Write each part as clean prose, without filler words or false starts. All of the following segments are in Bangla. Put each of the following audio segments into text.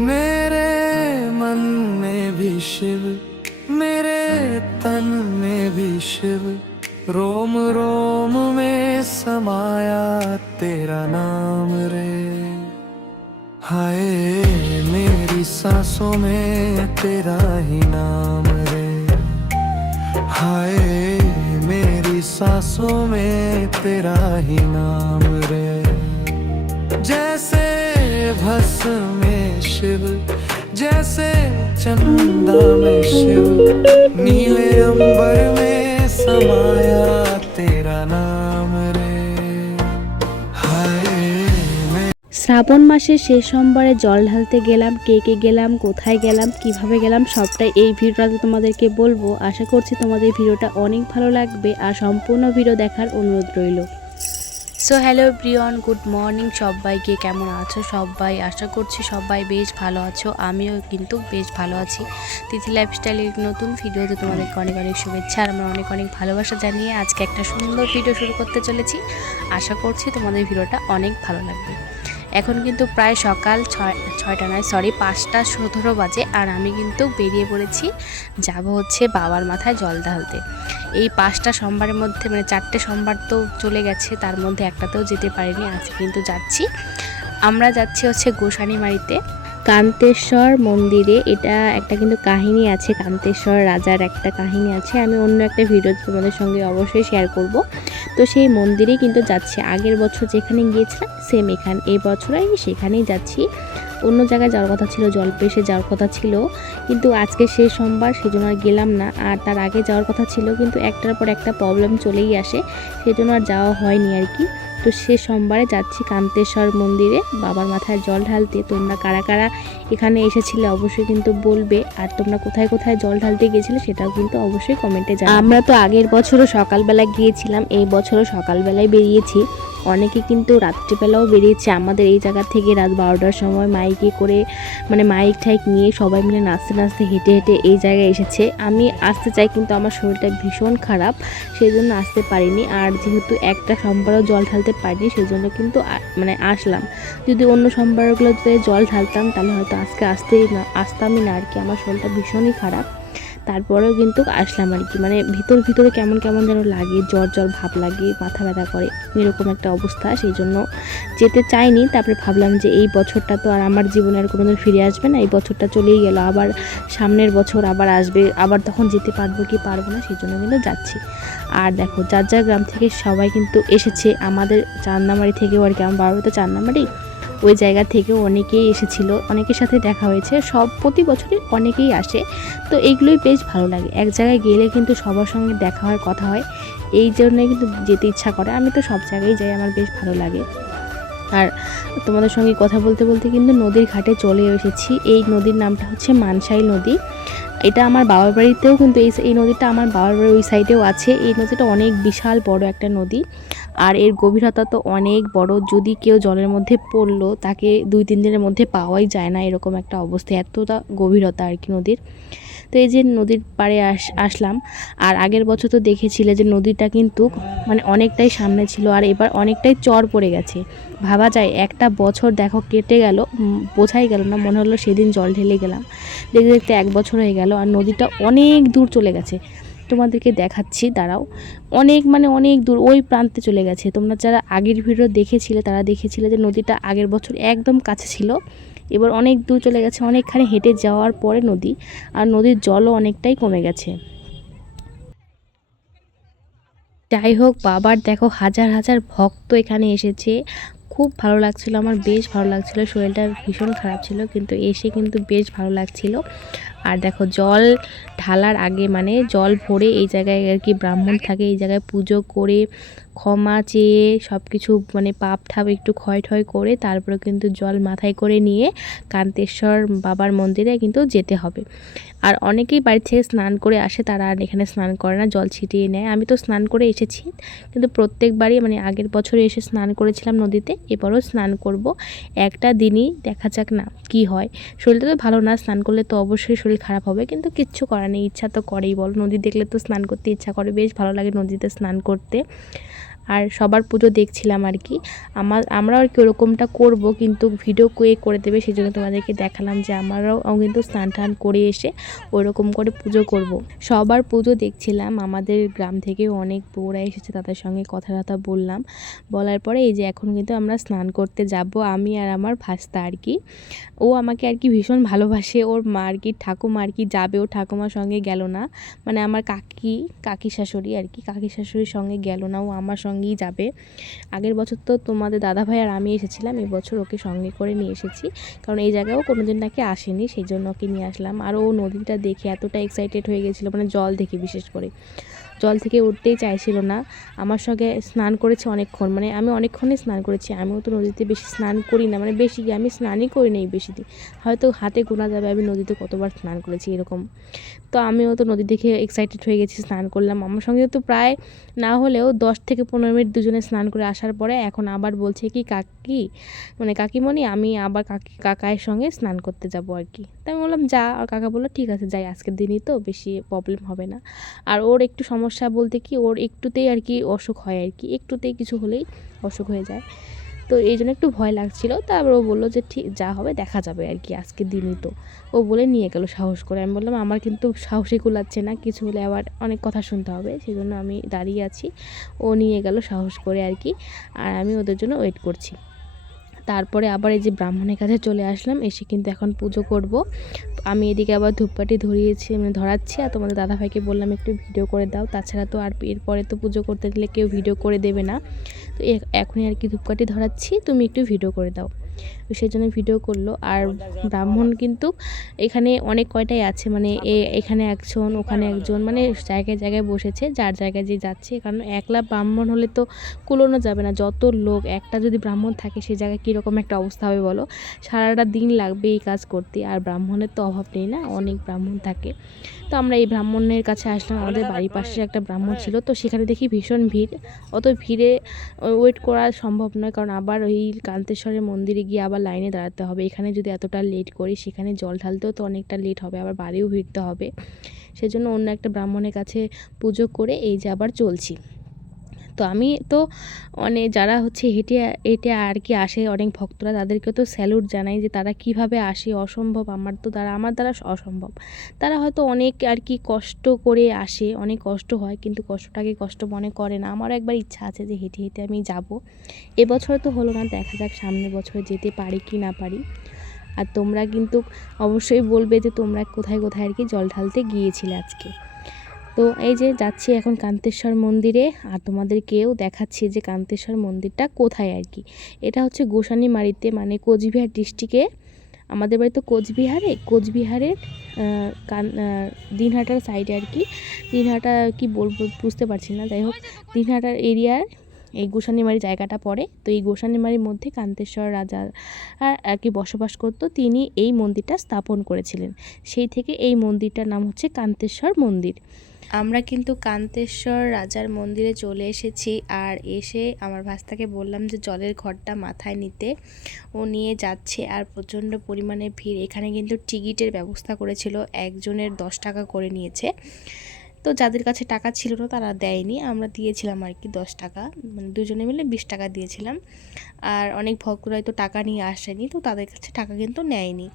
मेरे मन में भी शिव, मेरे तन में भी शिव, रोम रोम में समाया तेरा नाम रे। हाय मेरी सांसों में तेरा ही नाम रे। हाय मेरी सांसों में तेरा ही नाम रे। जैसे भस्म में शिव, जैसे चंदा में शिव, नीले अंबर में समाया तेरा नाम रे। हाय শ্রাবণ মাসের শেষ সোমবারে জল ঢালতে গেলাম, কে কে গেলাম, কোথায় গেলাম, কিভাবে গেলাম সবটাই এই ভিডিওটাতে তোমাদেরকে বলবো। আশা করছি তোমাদের ভিডিওটা অনেক ভালো লাগবে আর সম্পূর্ণ ভিডিও দেখার অনুরোধ রইল। সো হ্যালো প্রিয়ন, গুড মর্নিং সবাইকে। কেমন আছো সবাই? আশা করছি সবাই বেশ ভালো আছো, আমিও কিন্তু বেশ ভালো আছি। তিথি লাইফস্টাইলের নতুন ভিডিওতে তোমাদেরকে অনেক অনেক শুভেচ্ছা আর আমার অনেক অনেক ভালোবাসা জানিয়ে আজকে একটা সুন্দর ভিডিও শুরু করতে চলেছি। আশা করছি তোমাদের ভিডিওটা অনেক ভালো লাগবে। এখন কিন্তু প্রায় সকাল 5টা 17 বাজে আর আমি কিন্তু বেরিয়ে পড়েছি, যাব হচ্ছে বাবার মাথায় জল ঢালতে। এই 5টা সোমবারের মধ্যে মানে 4টে সোমবার তো চলে গেছে, তার মধ্যে একটাতেও যেতে পারিনি। আজকে কিন্তু যাচ্ছি। আমরা যাচ্ছি হচ্ছে গোসানিমারিতে কান্তেশ্বর মন্দিরে। এটা একটা কিন্তু কাহিনী আছে, কান্তেশ্বর রাজার একটা কাহিনী আছে। আমি অন্য একটা ভিডিও তোমাদের সঙ্গে অবশ্যই শেয়ার করব। তো সেই মন্দিরেই কিন্তু যাচ্ছি। আগের বছর যেখানে গিয়েছিলাম সেম এই বছর আমি সেখানেই যাচ্ছি। অন্য জায়গায় যাওয়ার কথা ছিল, জলপেশে যাওয়ার কথা ছিল, কিন্তু আজকে শেষ সোমবার সেজন্য আর গেলাম না। আর তার আগে যাওয়ার কথা ছিল, কিন্তু একটার পর একটা প্রবলেম চলেই আসে, সেজন্য আর যাওয়া হয়নি আর কি। তো শেষ সোমবারে যাচ্ছি কান্তেশ্বর মন্দিরে বাবার মাথায় জল ঢালতে। তোমরা কারা কারা এখানে এসেছিলে অবশ্যই কিন্তু বলবে, আর তোমরা কোথায় কোথায় জল ঢালতে গিয়েছিলে সেটাও কিন্তু অবশ্যই কমেন্টে জানাবে। আমরা তো আগের বছরও সকালবেলা গিয়েছিলাম, এই বছরও সকালবেলায় বেরিয়েছি। অনেকে কিন্তু রাত্রিবেলাও বেরিয়েছে আমাদের এই জায়গা থেকে। রাত 12টার সময় মাইকে করে মানে মাইক ঠাইক নিয়ে সবাই মিলে নাচতে নাচতে হেঁটে হেঁটে এই জায়গায় এসেছে। আমি আসতে চাই কিন্তু আমার শরীরটা ভীষণ খারাপ, সেই জন্য আসতে পারিনি। আর যেহেতু একটা সোমবারও জল ঢালতে পারিনি সেজন্য কিন্তু মানে আসলাম। যদি অন্য সোমবারগুলোতে জল ঢালতাম তাহলে হয়তো আজকে আসতামই না আর কি। আমার শরীরটা ভীষণই খারাপ, তারপরেও কিন্তু আসলাম আর কি। মানে ভিতরে কেমন কেমন যেন লাগে, জ্বর ভাব লাগে, মাথা ব্যথা করে, এরকম একটা অবস্থা। সেই জন্য যেতে চাইনি। তারপরে ভাবলাম যে এই বছরটা তো আর আমার জীবনে আর কোনোদিন ফিরে আসবে না, এই বছরটা চলেই গেল, আবার সামনের বছর আবার আসবে, আবার তখন যেতে পারবো কি পারবো না, সেই জন্য কিন্তু যাচ্ছি। আর দেখো যার যার গ্রাম থেকে সবাই কিন্তু এসেছে, আমাদের চান্নামারি থেকেও আর কি, আমার বাবার তো চান্নামারি, ওই জায়গা থেকেও অনেকেই এসেছিলো, অনেকের সাথে দেখা হয়েছে। সব প্রতি বছরই অনেকেই আসে, তো এইগুলোই বেশ ভালো লাগে। এক জায়গায় গেলে কিন্তু সবার সঙ্গে দেখা হয়, কথা হয়, এই জন্যই কিন্তু যেতে ইচ্ছা করে। আমি তো সব জায়গায় যাই, আমার বেশ ভালো লাগে। আর তোমাদের সঙ্গে কথা বলতে বলতে কিন্তু নদীর ঘাটে চলে এসেছি। এই নদীর নামটা হচ্ছে মানসাই নদী। এটা আমার বাবার বাড়িতেও কিন্তু এই নদীটা আমার বাবার বাড়ির ওই সাইডেও আছে। এই নদীটা অনেক বিশাল বড় একটা নদী, আর এর গভীরতা তো অনেক বড়। যদি কেউ জলের মধ্যে পড়লো তাকে 2-3 দিনের মধ্যে পাওয়াই যায় না, এরকম একটা অবস্থা, এতটা গভীরতা আর কি নদীর। তো এই যে নদীর পাড়ে আসলাম। আর আগের বছর তো দেখেছিলে যে নদীটা কিন্তু মানে অনেকটাই সামনে ছিল, আর এবার অনেকটাই চর পড়ে গেছে। ভাবা যায় একটা বছর দেখো কেটে গেল, বোঝাই গেল না, মনে হলো সেদিন জল ঢেলে গেলাম। দেখতে দেখতে 1 বছর হয়ে গেল আর নদীটা অনেক দূর চলে গেছে। তোমাদেরকে দেখাচ্ছি, দাঁড়াও। অনেক দূর ওই প্রান্তে চলে গেছে। তোমরা যারা আগের ভিডিও দেখেছিলে তারা দেখেছিলে যে নদীটা আগের বছর একদম কাছে ছিল, এবার অনেক দূর চলে গেছে, অনেকখানি হেঁটে যাওয়ার পরে নদী। আর নদীর জলও অনেকটাই কমে গেছে। যাই হোক, বাবার দেখো হাজার হাজার ভক্ত এখানে এসেছে। খুব ভালো লাগছিল, আমার বেশ ভালো লাগছিল। শরীরটা ভীষণ খারাপ ছিল, কিন্তু এসে কিন্তু বেশ ভালো লাগছিল। আর দেখো জল ঢালার আগে মানে জল ভরে এই জায়গায় আর কি ব্রাহ্মণ থাকে, এই জায়গায় পুজো করে ক্ষমা চেয়ে সব কিছু মানে পাপ ঠাপ একটু ক্ষয় ঠয় করে তারপরে কিন্তু জল মাথায় করে নিয়ে কান্তেশ্বর বাবার মন্দিরে কিন্তু যেতে হবে। আর অনেকেই বাড়ি থেকে স্নান করে আসে, তারা আর এখানে স্নান করে না, জল ছিটিয়ে নেয়। আমি তো স্নান করে এসেছি, কিন্তু প্রত্যেকবারই মানে আগের বছরে এসে স্নান করেছিলাম নদীতে, এবারও স্নান করব। একটা দিনই দেখা যাক না কি হয়। শরীরটা তো ভালো না, স্নান করলে তো অবশ্যই শরীর খারাপ হবে, কিন্তু কিচ্ছু করার নেই, ইচ্ছা তো করেই বল। নদী দেখলে তো স্নান করতে ইচ্ছা করে, বেশ ভালো লাগে নদীতে স্নান করতে। আর সবার পুজো দেখছিলাম আর কি। আমরাও আর কি ওরকমটা করব, কিন্তু ভিডিও করে দেবে, সেই জন্য তোমাদেরকে দেখালাম যে আমরাও কিন্তু স্নান টান করে এসে ওইরকম করে পুজো করব। সবার পুজো দেখছিলাম। আমাদের গ্রাম থেকে অনেক বউরা এসেছে, তাদের সঙ্গে কথা বললাম। বলার পরে এই যে এখন কিন্তু আমরা স্নান করতে যাব, আমি আর আমার ভাস্তা আর কি। ও আমাকে আর কি ভীষণ ভালোবাসে, ওর মা আর কি ঠাকুমা আর কি যাবে, ও ঠাকুমার সঙ্গে গেল না, মানে আমার কাকি শাশুড়ি আর কি, কাকি শাশুড়ির সঙ্গে গেল না, ও আমার সঙ্গেই যাবে। আগের বছর তো তোমাদের দাদাভাই আর আমি এসেছিলাম, এবছর ওকে সঙ্গে করে নিয়ে এসেছি, কারণ এই জায়গায়ও কোনোদিন নাকি আসেনি, সেই জন্য ওকে নিয়ে আসলাম। আর ও নদীটা দেখে এতটা এক্সাইটেড হয়ে গেছিলো, মানে জল দেখে বিশেষ করে জল থেকে উঠতেই চাইছিল না। আমার সঙ্গে স্নান করেছে অনেকক্ষণ, মানে আমি অনেকক্ষণই স্নান করেছি। আমিও তো নদীতে বেশি স্নান করি না, মানে বেশি কি আমি স্নানই করি না এই বেশি দিন, হয়তো হাতে গোনা যাবে আমি নদীতে কতবার স্নান করেছি এরকম। তো আমিও তো নদী দেখে এক্সাইটেড হয়ে গেছি, স্নান করলাম। আমার সঙ্গে তো প্রায় না হলেও 10 থেকে 15 মিনিট দুজনে স্নান করে আসার পরে এখন আবার বলছে কি মানে কাকিমণি আমি আবার কাকায়ের সঙ্গে স্নান করতে যাব আর কি। তাই আমি বললাম যা, আর কাকা বললো ঠিক আছে যাই, আজকের দিনই তো, বেশি প্রবলেম হবে না। আর ওর একটু সমস্যা বলতে কি, ওর একটুতেই আর কি অসুখ হয় আর কি, একটুতেই কিছু হলেই অসুখ হয়ে যায়, তো এই জন্য একটু ভয় লাগছিল। তারপর ও বললো যে ঠিক যা হবে দেখা যাবে আর কি, আজকের দিনই তো। ও বলে নিয়ে গেল সাহস করে। আমি বললাম আমার কিন্তু সাহসই কুলাচ্ছে না, কিছু হলে আবার অনেক কথা শুনতে হবে, সেই জন্য আমি দাঁড়িয়ে আছি। ও নিয়ে গেল সাহস করে আর কি, আর আমি ওদের জন্য ওয়েট করছি। তারপরে আবার এই যে ব্রাহ্মণের কাছে চলে আসলাম, এসে কিন্তু এখন পুজো করব। আমি এদিকে আবার ধূপকাঠি ধরিয়েছি, মানে ধরাচ্ছি, আর তোমাদের দাদাভাইকে বললাম একটু ভিডিও করে দাও, তাছাড়া তো আর এরপরে তো পুজো করতে গেলে কেউ ভিডিও করে দেবে না। তো এখনই আর কি ধূপকাঠি ধরাচ্ছি, তুমি একটু ভিডিও করে দাও। তো সেই জন্য ভিডিও করলো। আর ব্রাহ্মণ কিন্তু এখানে অনেক কয়টাই আছে, মানে এখানে একজন ওখানে একজন, মানে জায়গায় জায়গায় বসেছে, যার জায়গায় যে যাচ্ছে, কারণ একলা ব্রাহ্মণ হলে তো কুলোনো যাবে না, যত লোক একটা যদি ব্রাহ্মণ থাকে সেই জায়গায় কীরকম একটা অবস্থা হবে বলো, সারাটা দিন লাগবে এই কাজ করতে। আর ব্রাহ্মণের তো অভাব নেই না, অনেক ব্রাহ্মণ থাকে। তো আমরা এই ব্রাহ্মণের কাছে আসলাম, আমাদের বাড়ির পাশে একটা ব্রাহ্মণ ছিল, তো সেখানে দেখি ভীষণ ভিড়। অত ভিড়ে ওয়েট করা সম্ভব নয়, কারণ আবার ওই কান্তেশ্বরের মন্দিরে গিয়ে আবার লাইনে দাঁড়াতে হবে। এখানে যদি এতটা লেট করি, সেখানে জল ঢালতেও তো অনেকটা লেট হবে, আবার বাড়িও ভিড়তে হবে। সেজন্য অন্য একটা ব্রাহ্মণের কাছে পুজো করে এই যে আবার চলছি। তো আমি তো যারা হচ্ছে হেঁটে হেঁটে আর কি আসে অনেক ভক্তরা, তাদেরকে তো স্যালুট জানাই যে তারা কিভাবে আসে, অসম্ভব, আমার দ্বারা অসম্ভব। তারা হয়তো অনেক আর কি কষ্ট করে আসে, অনেক কষ্ট হয়, কিন্তু কষ্টটাকে কষ্ট মনে করে না। আমারও একবার ইচ্ছা আছে যে হেঁটে হেঁটে আমি যাব, এবছর তো হলো না, দেখা যাক সামনের বছর যেতে পারি কি না পারি। আর তোমরা কিন্তু অবশ্যই বলবে যে তোমরা কোথায় কোথায় আর কি জল ঢালতে গিয়েছিলে আজকে। তো এই যে যাচ্ছি এখন কান্তেশ্বর মন্দিরে, আর তোমাদেরকেও দেখাচ্ছি যে কান্তেশ্বর মন্দিরটা কোথায় আর কি। এটা হচ্ছে গোসানিমারিতে, মানে কোচবিহার ডিস্ট্রিক্টে। আমাদের বাড়ি তো কোচবিহারের দিনহাটার সাইডে আর কি। দিনহাটা কি বলবো বুঝতে পারছি না, যাই হোক দিনহাটার এরিয়ার এই গোসানিমারি জায়গাটা পড়ে। তো এই গোসানিমারির মধ্যে কান্তেশ্বর রাজা আর কি বসবাস করতো, তিনি এই মন্দিরটা স্থাপন করেছিলেন। সেই থেকে এই মন্দিরটার নাম হচ্ছে কান্তেশ্বর মন্দির। আমরা কিন্তু কান্তেশ্বর রাজার মন্দিরে চলে এসেছি, আর এসে আমার ভাস্তাকে বললাম যে জলের ঘটটা মাথায় নিতে, ও নিয়ে যাচ্ছে। আর প্রচণ্ড পরিমাণে ভিড়, এখানে কিন্তু টিকিটের ব্যবস্থা করেছিল, একজনের 10 টাকা করে নিয়েছে। তো যাদের কাছে টাকা ছিল না তারা দেয়নি, আমরা দিয়েছিলাম আর কি 10 টাকা, মানে দুজনে মিলে 20 টাকা দিয়েছিলাম। আর অনেক ভক্তরা তো টাকা নিয়ে আসেনি, তো তাদের কাছে টাকা কিন্তু নেয়নি।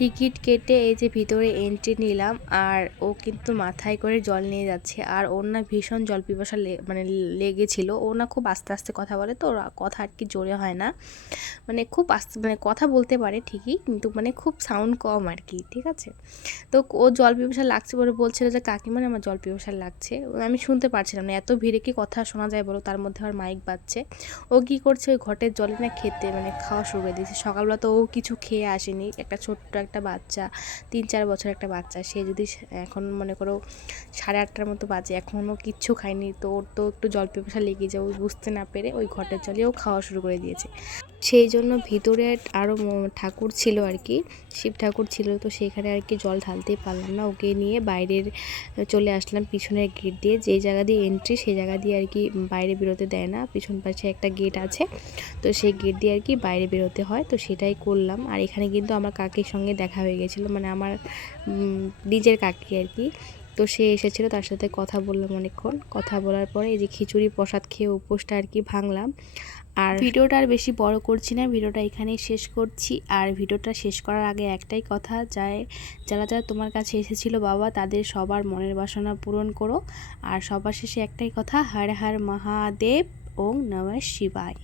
টিকিট কেটে এই যে ভিতরে এন্ট্রি নিলাম, আর ও কিন্তু মাথায় করে জল নিয়ে যাচ্ছে। আর ওর না ভীষণ জল পিপাসা মানে লেগেছিল। ও না খুব আস্তে আস্তে কথা বলে, তো ওর কথা আর কি জোরে হয় না, মানে খুব আস্তে, মানে কথা বলতে পারে ঠিকই, কিন্তু মানে খুব সাউন্ড কম আর কি, ঠিক আছে। তো ও জল পিপাসা লাগছে বলে বলছিল যে কাকিমা আমার জল পিপাসা লাগছে। আমি শুনতে পারছিলাম না, এত ভিড়ে কি কথা শোনা যায় বলো, তার মধ্যে আর মাইক বাজছে। ও কী করছে, ওই ঘটের জলে না খেতে, মানে খাওয়া শুরু করে দিয়েছে। সকালবেলা তো ও কিছু খেয়ে আসেনি, একটা ছোট্ট একটা বাচ্চা, 3-4 বছর একটা বাচ্চা, সে যদি এখন মনে করো 8:30টার মতো বাজে, এখনও কিচ্ছু খায়নি, তো ওর তো একটু জল পিপাসা লেগে যায়, ও বুঝতে না পেরে ওই ঘটের জলেও খাওয়া শুরু করে দিয়েছে। সেই জন্য ভিতরে আরও ঠাকুর ছিল আর কি, শিব ঠাকুর ছিল, তো সেখানে আর কি জল ঢালতেই পারলাম না। ওকে নিয়ে বাইরের চলে আসলাম পিছনের গেট দিয়ে, যেই জায়গা দিয়ে এন্ট্রি সেই জায়গা দিয়ে আর কি বাইরে বেরোতে দেয় না, পিছন পাশে একটা গেট আছে, তো সেই গেট দিয়ে আর কি বাইরে বেরোতে হয়, তো সেটাই করলাম। আর এখানে কিন্তু আমার কাকির সঙ্গে দেখা হয়ে গেছিলো, মানে আমার নিজের কাকি আর কি। তো সে এসেছিলো, তার সাথে কথা বললাম অনেকক্ষণ। কথা বলার পরে এই যে খিচুড়ি প্রসাদ খেয়ে উপোসটা আর কি ভাঙলাম। আর ভিডিওটা আর বেশি বড় করছি না, ভিডিওটা এখানেই শেষ করছি। আর ভিডিওটা শেষ করার আগে একটাই কথা, যারা যারা তোমার কাছে এসেছিলো বাবা, তাদের সবার মনের বাসনা পূরণ করো। আর সবার শেষে একটাই কথা, হর হর মহাদেব, ওম নমঃ শিবায়।